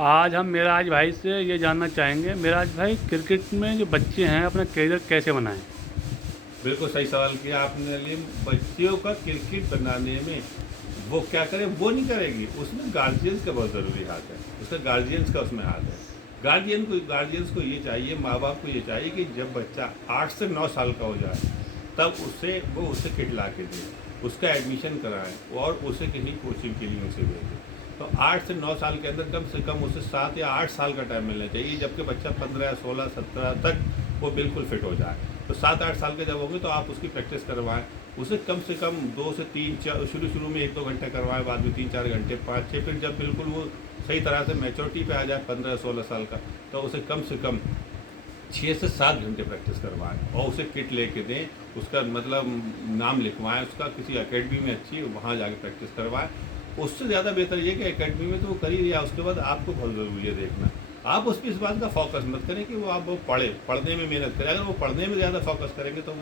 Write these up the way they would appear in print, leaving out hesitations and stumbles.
आज हम मेराज भाई से ये जानना चाहेंगे, मेराज भाई क्रिकेट में जो बच्चे हैं अपना करियर कैसे बनाएं। बिल्कुल सही सवाल किया आपने लिए। बच्चियों का क्रिकेट बनाने में वो क्या करे, वो नहीं करेगी, उसमें गार्जियंस का बहुत ज़रूरी हाथ है, उसका गार्जियंस का उसमें हाथ है। गार्जियंस को ये चाहिए, माँ बाप को ये चाहिए कि जब बच्चा 8 से 9 साल का हो जाए तब उसे किट ला के दे, उसका एडमिशन कराएं और उसे कहीं कोचिंग के लिए उसे भेजें। तो 8 से 9 साल के अंदर कम से कम उसे 7 या 8 साल का टाइम मिलना चाहिए, जबकि बच्चा 15 या 16 17 तक वो बिल्कुल फिट हो जाए। तो 7-8 साल के जब होंगे तो आप उसकी प्रैक्टिस करवाएं, उसे कम से कम 2 से 3 शुरू में 1-2 घंटे करवाएं, बाद में 3-4 घंटे, 5-6, फिर जब बिल्कुल वो सही तरह से मैच्योरिटी पे आ जाए 15-16 साल का, तो उसे कम से कम 6 से 7 घंटे प्रैक्टिस करवाएं और उसे किट लेके दें, उसका मतलब नाम लिखवाएं उसका किसी एकेडमी में अच्छी, वहाँ जाके प्रैक्टिस करवाएं। उससे ज़्यादा बेहतर ये कि एकेडमी में तो वो कर ही लिया, उसके बाद आपको बहुत ज़रूरी है देखना, आप उस पर इस बात का फोकस मत करें कि वो पढ़ने में मेहनत करें। अगर वो पढ़ने में ज़्यादा फोकस करेंगे तो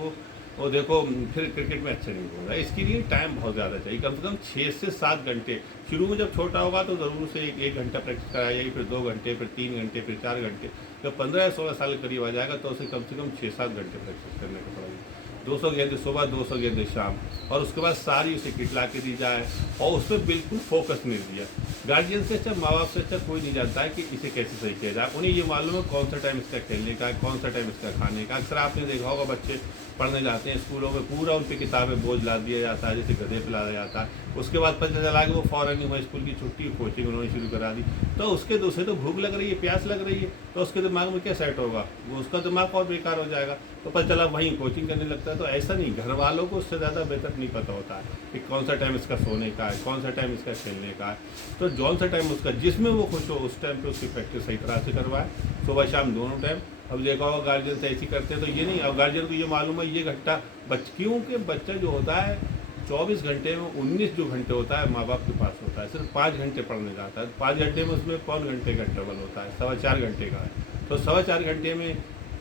वो देखो फिर क्रिकेट में अच्छा नहीं होगा। इसके लिए टाइम बहुत ज़्यादा चाहिए, कम से कम 6 से 7 घंटे। शुरू में जब छोटा होगा तो ज़रूर से एक घंटा प्रैक्टिस कराई जाएगी, फिर 2 घंटे, फिर 3 घंटे, फिर 4 घंटे। जब 15 या 16 साल के करीब आ जाएगा तो उसे कम से कम 6-7 घंटे प्रैक्टिस करने को पड़ेगी। 200 गेंद सुबह, 200 गेंद शाम, और उसके बाद सारी उसे किट ला के दी जाए और उस पर बिल्कुल फोकस नहीं दिया। गार्जियन से अच्छा, माँ बाप से अच्छा कोई नहीं जानता है कि इसे कैसे सही किया जाए। उन्हें ये मालूम है कौन सा टाइम इसका खेलने का है, कौन सा टाइम इसका खाने का। अक्सर आपने देखा होगा बच्चे पढ़ने जाते हैं स्कूलों में, पूरा उन पर किताबें बोझ ला दिया जाता है, जैसे गधे पे लाया जाता है। उसके बाद पता चला कि वो फ़ौरन ही वहाँ स्कूल की छुट्टी, कोचिंग उन्होंने शुरू करा दी। तो उसे तो भूख लग रही है, प्यास लग रही है, तो उसके दिमाग में क्या सेट होगा, वो उसका दिमाग और बेकार हो जाएगा। तो पता चला वहीं कोचिंग करने लगता है। तो ऐसा नहीं, घर वालों को उससे ज़्यादा बेहतर नहीं पता होता है कि कौन सा टाइम इसका सोने का है, कौन सा टाइम इसका खेलने का है। तो जौन सा टाइम उसका जिसमें वो खुश हो उस टाइम पे उसकी प्रैक्टिस सही तरह से करवाए, सुबह शाम दोनों टाइम। अब देखा होगा गार्जियन से ऐसी करते हैं तो ये नहीं, अब गार्जियन को ये मालूम है ये घंटा क्योंकि बच्चा जो होता है 24 घंटे में 19 जो घंटे होता है माँ बाप के पास होता है, सिर्फ 5 घंटे पढ़ने जाता है। 5 घंटे में उसमें पौन घंटे का इंटरवल होता है, 4.25 घंटे का है। तो 4.25 घंटे में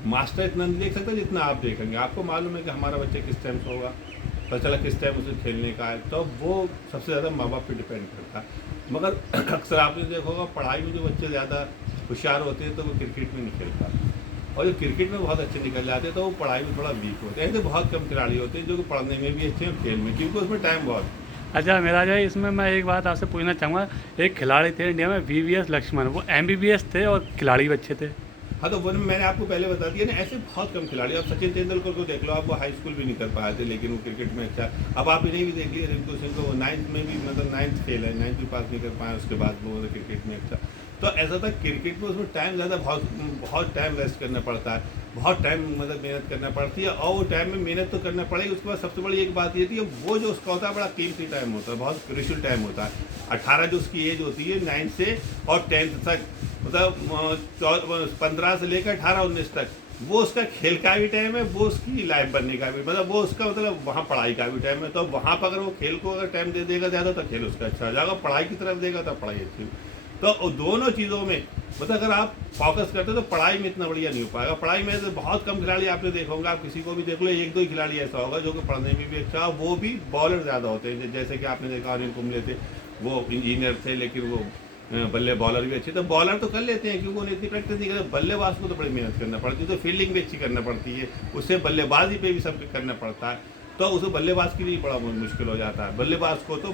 मास्टर इतना नहीं देख सकता जितना आप देखेंगे। आपको मालूम है कि हमारा बच्चा किस टाइम से होगा, पता चला किस टाइम उसे खेलने का है, तो वो सबसे ज़्यादा माँ बाप पे डिपेंड करता है। मगर अक्सर आपने देखा होगा पढ़ाई में जो बच्चे ज़्यादा होशियार होते हैं तो वो क्रिकेट में नहीं खेल पाते, और जो क्रिकेट में बहुत अच्छे निकल जाते हैं तो वो पढ़ाई में थोड़ा वीक होते हैं। ऐसे बहुत कम खिलाड़ी होते हैं जो कि पढ़ने में भी अच्छे हैं, खेल में, क्योंकि उसमें टाइम बहुत। अच्छा मेराज भाई, इसमें मैं एक बात आपसे पूछना चाहूँगा। एक खिलाड़ी थे इंडिया में, वीवीएस लक्ष्मण, वो एमबीबीएस थे और खिलाड़ी भी अच्छे थे। हाँ, तो वो मैंने आपको पहले बता दिया ना, ऐसे बहुत कम खिलाड़ी। अब सचिन तेंदुलकर को देख लो, आप वो हाई स्कूल भी नहीं कर पाए थे लेकिन वो क्रिकेट में अच्छा। अब आप इन्हें भी देख लिए, रिंकू सिंह को, वो 9th में भी मतलब 9th फेल है, 9th भी पास नहीं कर पाए, उसके बाद वो क्रिकेट में अच्छा। तो ऐसा था क्रिकेट में, उसमें टाइम ज़्यादा, बहुत टाइम रेस्ट करना पड़ता है, बहुत टाइम मतलब मेहनत करना पड़ती है, और वो टाइम में मेहनत तो करना पड़ेगी। उसके बाद सबसे बड़ी एक बात ये थी, वो जो उसका होता है बड़ा कीमती टाइम होता है, बहुत क्रूशियल टाइम होता है। 18 जो उसकी एज होती है 9 से और 10th तक, मतलब 15 से लेकर 18-19 तक, वो उसका खेल का भी टाइम है, वो उसकी लाइफ बनने का भी, मतलब वो उसका मतलब वहाँ पढ़ाई का भी टाइम है। तो वहाँ पर अगर वो खेल को अगर टाइम दे देगा ज़्यादा तो खेल उसका अच्छा हो जाएगा, पढ़ाई की तरफ देगा तो पढ़ाई अच्छी। तो दोनों चीज़ों में मतलब अगर आप फोकस करते हो तो पढ़ाई में इतना बढ़िया नहीं हो पाएगा। पढ़ाई में तो बहुत कम खिलाड़ी आपने देखा होगा, आप किसी को भी देख लो, 1-2 ही खिलाड़ी ऐसा होगा जो कि पढ़ने में भी अच्छा, वो भी बॉलर ज़्यादा होते हैं। जैसे कि आपने देखा अनिल कुंबले थे, वो इंजीनियर थे लेकिन वो बल्ले बॉलर भी अच्छे। तो बॉलर तो कर लेते हैं क्योंकि उन्हें इतनी प्रैक्टिस नहीं करते। बल्लेबाज को तो बड़ी मेहनत करना पड़ती है, तो फील्डिंग भी अच्छी करना पड़ती है, उससे बल्लेबाजी पे भी सब करना पड़ता है। तो उसे बल्लेबाज के लिए बड़ा मुश्किल हो जाता है। बल्लेबाज को तो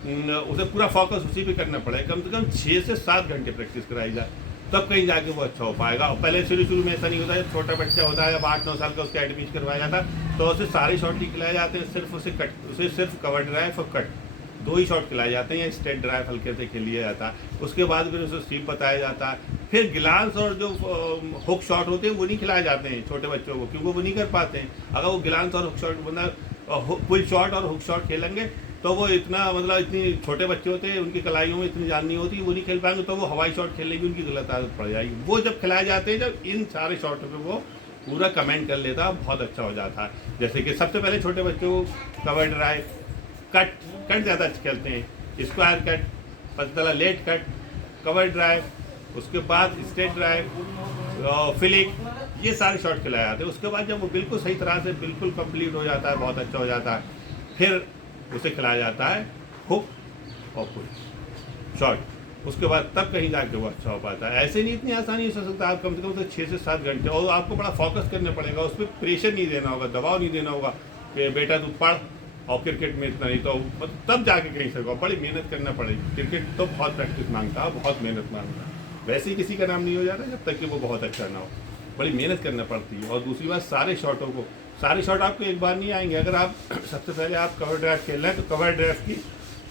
उसे पूरा फोकस उसी पे करना पड़ेगा, कम से कम 6 से 7 घंटे प्रैक्टिस कराई जाए, तब कहीं जाके वो अच्छा हो पाएगा। और पहले शुरू में ऐसा नहीं होता, जब छोटा बच्चा होता है, जब 8-9 साल का उसका एडमिशन करवाया जाता है तो उसे सारे शॉट नहीं खिलाए जाते हैं, उसे सिर्फ कवर ड्राइव और कट, 2 ही शॉट खिलाए जाते हैं, या स्ट्रेट ड्राइव हल्के से खेल लिया जाता है। उसके बाद फिर उसे स्वीप बताया जाता है। फिर गिलांस और जो हुक शॉट होते हैं वो नहीं खिलाए जाते हैं छोटे बच्चों को, क्योंकि वो नहीं कर पाते हैं। अगर वो गिलांस और हुक शॉट मतलब पुल शॉट और हुक शॉट खेलेंगे तो वो इतना मतलब इतनी छोटे बच्चे होते हैं, उनकी कलाइयों में इतनी जान नहीं होती, वो नहीं खेल पाएंगे, तो वो हवाई शॉट खेलने की उनकी गलत आदत पड़ जाएगी। वो जब खिलाए जाते हैं, जब इन सारे शॉटों पे वो पूरा कमेंट कर लेता है, बहुत अच्छा हो जाता है। जैसे कि सबसे पहले छोटे बच्चों को कवर ड्राइव, कट ज़्यादा खेलते हैं, स्क्वायर कट, पता चला लेट कट, कवर ड्राइव, उसके बाद स्ट्रेट ड्राइव, फिलिक, ये सारे शॉट खिलाए जाते हैं। उसके बाद जब वो बिल्कुल सही तरह से बिल्कुल कंप्लीट हो जाता है, बहुत अच्छा हो जाता है, फिर उसे खिलाया जाता है हुक और पुल शॉट। उसके बाद तब कहीं जाके वो अच्छा हो पाता है। ऐसे नहीं इतनी आसानी से हो सकता, आप कम से कम तो 6 से 7 घंटे, और आपको बड़ा फोकस करना पड़ेगा, उस पर प्रेशर नहीं देना होगा, दबाव नहीं देना होगा कि बेटा तू पढ़ और क्रिकेट में इतना नहीं, तो तब जाके कहीं सको। बड़ी मेहनत करना पड़ेगी, क्रिकेट तो बहुत प्रैक्टिस मांगता है, बहुत मेहनत मांगता है। वैसे ही किसी का नाम नहीं हो जाता जब तक कि वो बहुत अच्छा ना हो, बड़ी मेहनत करना पड़ती है। और दूसरी बात, सारे शॉट आपको एक बार नहीं आएंगे। अगर आप सबसे पहले आप कवर ड्राइव खेल रहे हैं तो कवर ड्राइव की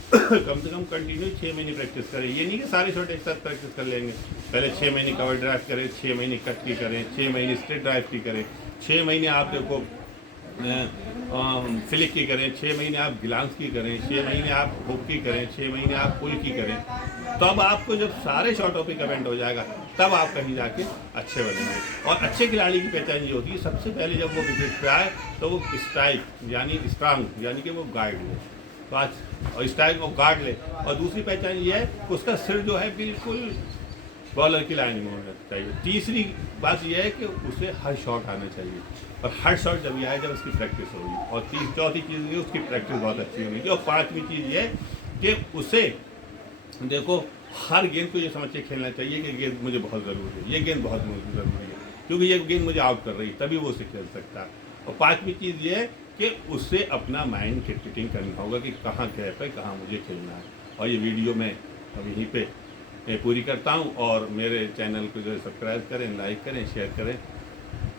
कम से कम कंटिन्यू 6 महीने प्रैक्टिस करें। ये नहीं कि सारे शॉट एक साथ प्रैक्टिस कर लेंगे। पहले 6 महीने कवर ड्राइव करें, 6 महीने कट की करें, 6 महीने स्ट्रेट ड्राइव की करें, 6 महीने आप देखो फ्लिक की करें, 6 महीने आप ग्लांस की करें, 6 महीने आप हुक की करें, 6 महीने आप पुल की करें। तब आपको जब सारे शॉटों पे कमेंट हो जाएगा, तब आप कहीं जाके अच्छे बनेंगे। और अच्छे खिलाड़ी की पहचान ये होती है, सबसे पहले जब वो विकेट पे आए तो वो स्ट्राइक यानी स्ट्रांग यानी कि वो गार्ड ले, तो आज और स्ट्राइक वो गार्ड ले। और दूसरी पहचान ये है कि उसका सिर जो है बिल्कुल बॉलर की लाइन में होना चाहिए। तीसरी बात यह है कि उसे हर शॉट आना चाहिए, और हर शॉट जब ये आए जब उसकी प्रैक्टिस होगी। और चौथी चीज़ ये उसकी प्रैक्टिस बहुत अच्छी होनी चाहिए। और पांचवी चीज़ ये है कि उसे देखो हर गेंद को ये समझ के खेलना चाहिए कि गेंद मुझे बहुत ज़रूरी है, ये गेंद बहुत ज़रूरी है, क्योंकि ये गेंद मुझे आउट कर रही है, तभी वो उसे खेल सकता है। और पांचवी चीज़ ये है कि उसे अपना माइंड क्रिकेटिंग करना होगा कि कहाँ गैप है, कहाँ मुझे खेलना है। और ये वीडियो मैं अब यहीं पे पूरी करता हूँ, और मेरे चैनल को जो है सब्सक्राइब करें, लाइक करें, शेयर करें।